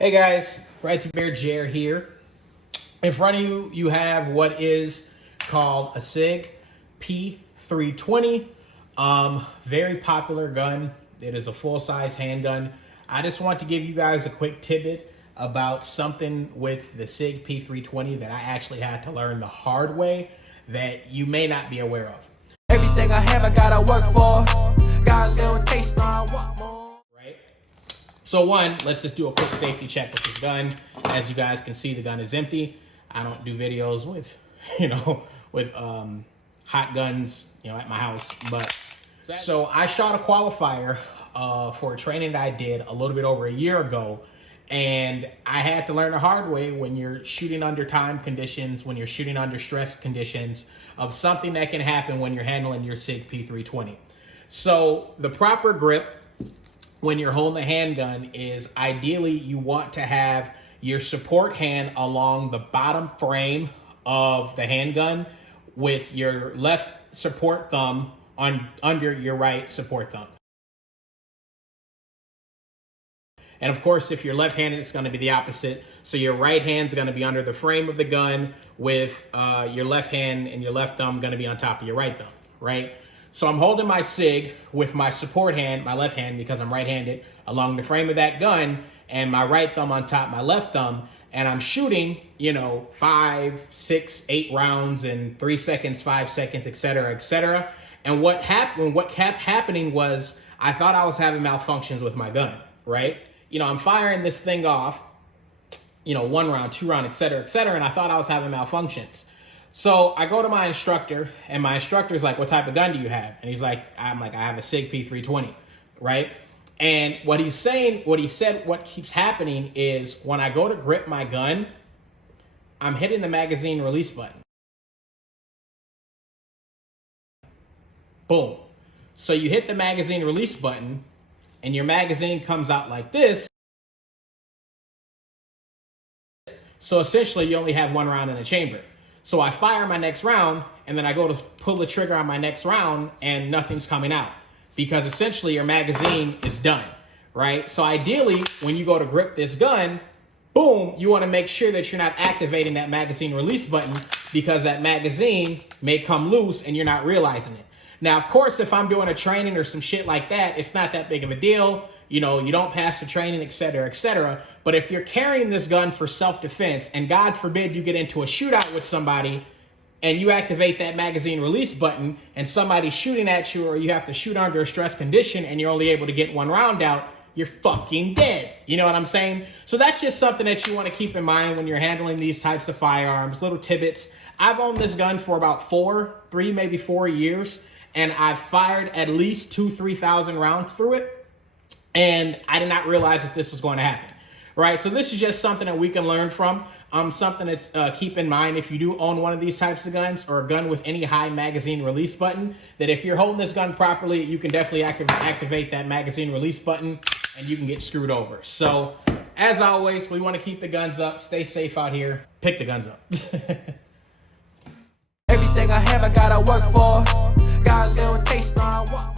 Hey guys, Right to Bear Jer here. In front of you, you have what is called a Sig P320. Very popular gun. It is a full-size handgun. I just want to give you guys a quick tidbit about something with the Sig P320 that I actually had to learn the hard way that you may not be aware of. Everything I have, I gotta work for. Got a little taste, now I want more. So one, let's just do a quick safety check with this gun. As you guys can see, the gun is empty. I don't do videos with, with hot guns, at my house. But so I shot a qualifier for a training that I did a little bit over a year ago. And I had to learn the hard way when you're shooting under time conditions, when you're shooting under stress conditions, of something that can happen when you're handling your Sig P320. So the proper grip when you're holding a handgun is ideally you want to have your support hand along the bottom frame of the handgun with your left support thumb under your right support thumb. And of course, if you're left-handed, it's going to be the opposite. So your right hand's going to be under the frame of the gun with your left hand and your left thumb going to be on top of your right thumb, right? So I'm holding my Sig with my support hand, my left hand, because I'm right-handed, along the frame of that gun, and my right thumb on top of my left thumb, and I'm shooting, 5, 6, 8 rounds in 3 seconds, 5 seconds, etc., etc. And what kept happening was I thought I was having malfunctions with my gun, right? I'm firing this thing off, 1 round, 2 round, etc., etc., and I thought I was having malfunctions. So I go to my instructor, and my instructor's like, what type of gun do you have? And he's like, I have a Sig P320, right? And what keeps happening is when I go to grip my gun, I'm hitting the magazine release button. Boom. So you hit the magazine release button, and your magazine comes out like this. So essentially, you only have 1 round in the chamber. So I fire my next round, and then I go to pull the trigger on my next round, and nothing's coming out because essentially your magazine is done, right? So ideally, when you go to grip this gun, boom, you want to make sure that you're not activating that magazine release button because that magazine may come loose and you're not realizing it. Now, of course, if I'm doing a training or some shit like that, it's not that big of a deal. You don't pass the training, etc., etc. But if you're carrying this gun for self-defense, and God forbid you get into a shootout with somebody and you activate that magazine release button and somebody's shooting at you, or you have to shoot under a stress condition and you're only able to get 1 round out, you're fucking dead. You know what I'm saying? So that's just something that you want to keep in mind when you're handling these types of firearms, little tidbits. I've owned this gun for about 3, maybe 4 years, and I've fired at least 2,000-3,000 rounds through it. And I did not realize that this was going to happen, right? So this is just something that we can learn from. Something that's keep in mind if you do own one of these types of guns or a gun with any high magazine release button, that if you're holding this gun properly, you can definitely activate that magazine release button and you can get screwed over. So as always, we want to keep the guns up, stay safe out here, pick the guns up. Everything I have, I gotta work for. Got a little taste, now I want more.